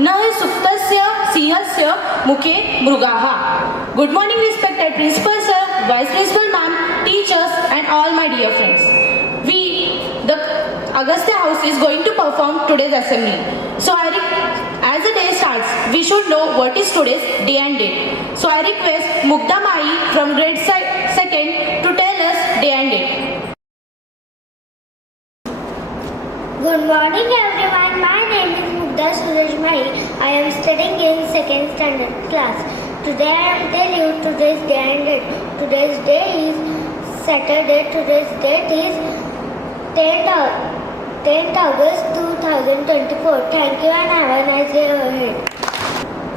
न हि सुप्तस्य सिंहस्य मुखे मृगाः. Good morning, respected principal sir, vice principal ma'am, teachers and all my dear friends. The Agastya House is going to perform today's assembly. So as the day starts, we should know what is today's day and date. So I request Mugdha Mai from grade 2nd to tell us day and date. Good morning everyone. My name is Mugdha Suraj Mai. I am studying in 2nd standard class. Today I am telling you today's day and date. Today's day is Saturday. Today's date is 10th August 2024. Thank you and have a nice day ahead.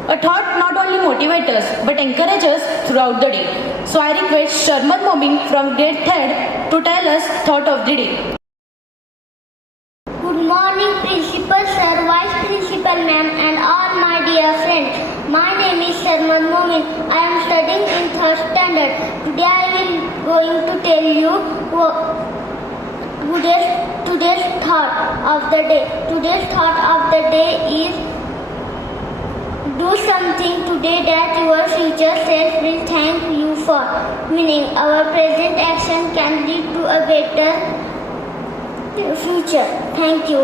A thought not only motivates us but encourages us throughout the day. So I request Sharman Momin from grade 3rd to tell us thought of the day. Good morning Principal Sir, Vice Principal Ma'am and all my dear friends. My name is Sharman Momin. I am studying in 3rd standard. Today I will going to tell you today's thought of the day. Today's thought of the day is do something today that your future self will thank you for. Meaning our present action can lead to a better future. Thank you.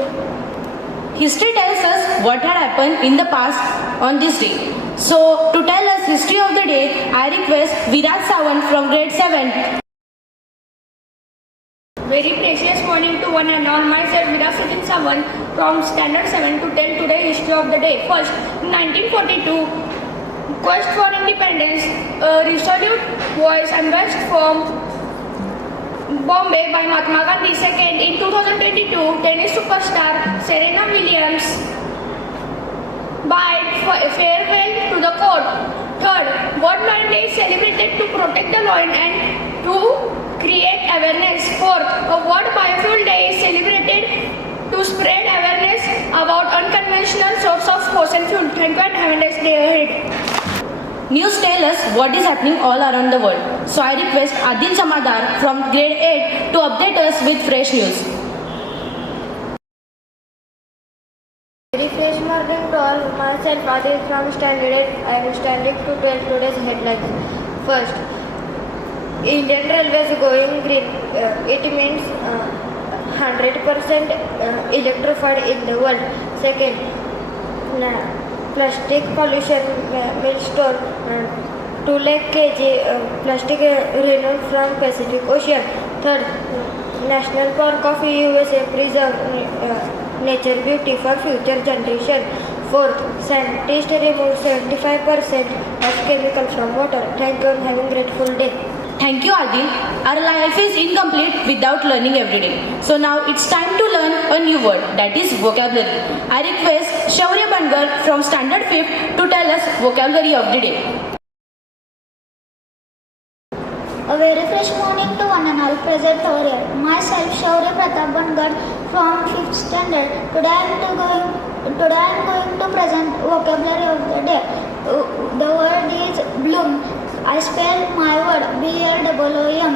History tells us what had happened in the past on this day. So to tell us history of the day, I request Viraj Sawant from grade 7. Very precious morning to one and all. Myself Viraj Sawant from standard 7 to tell today history of the day. First, 1942, quest for independence, a resolute voice emerged from Bombay by Mahatma Gandhi. Second, in 2022, tennis superstar Serena Williams bade farewell to the court. Third, World Lion Day is celebrated to protect the lion and to create awareness. Fourth, a World Biofuel Day is celebrated to spread awareness about unconventional source of fossil fuel. Thank you and have a nice day ahead. News tell us what is happening all around the world. So I request Adil Jamadar from grade 8 to update us with fresh news. Very fresh morning to all. Myself Adil from standard 8. I am standing to tell today's headlines. First, Indian Railways going green. It means 100% electrified in the world. Second, plastic pollution milestone 2 lakh kg plastic removed from Pacific Ocean. Third, National Park of USA preserve nature beauty for future generation. Fourth, scientists remove 75% of chemical from water. Thank you and have a grateful day. Thank you, Adil. Our life is incomplete without learning every day. So now it's time to learn a new word, that is vocabulary. I request Shaurya Bangar from standard 5th to tell us vocabulary of the day. A very fresh morning to one and all present over here. Myself Shaurya Pratap Bangar from 5th standard. Today I am going to present vocabulary of the day. The word is bloom. I spell my word BLOOM.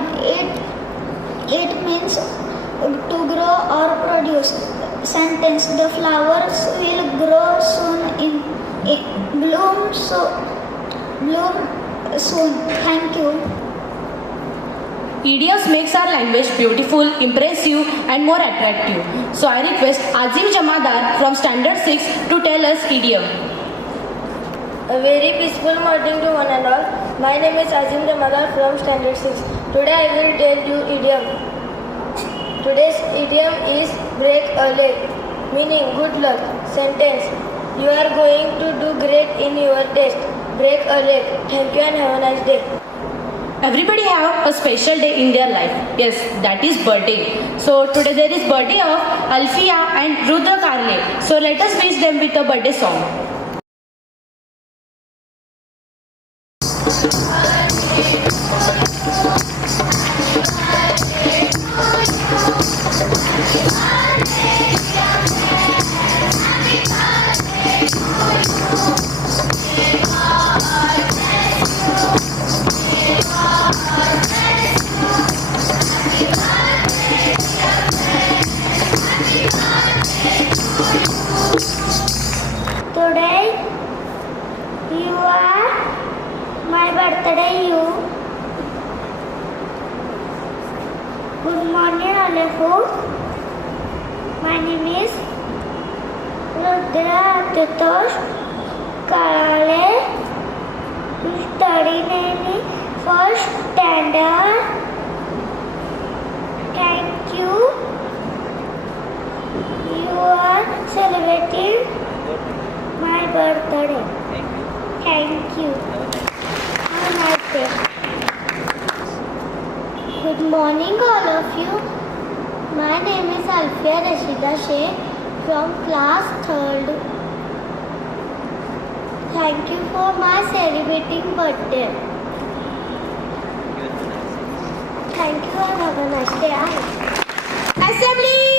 It means to grow or produce. Sentence: the flowers will grow soon bloom soon. Thank you. Idioms makes our language beautiful, impressive and more attractive. So I request Azim Jamadar from standard 6 to tell us idiom. A very peaceful morning to one and all. My name is Azim Jamadar from standard 6. Today I will tell you idiom. Today's idiom is break a leg, meaning good luck. Sentence: you are going to do great in your test. Break a leg. Thank you and have a nice day. Everybody have a special day in their life. Yes, that is birthday. So today there is birthday of Alfia and Rudra Karle. So let us wish them with a birthday song. Today You are my birthday, you. Good morning, all of you. My name is Shraddha Kale. Studying in first standard. Thank you. You are celebrating my birthday. Thank you. Have a nice day. Good morning, all of you. My name is Shraddha from class 3rd. Thank you for my celebrating birthday. Thank you and have a nice day. Assembly!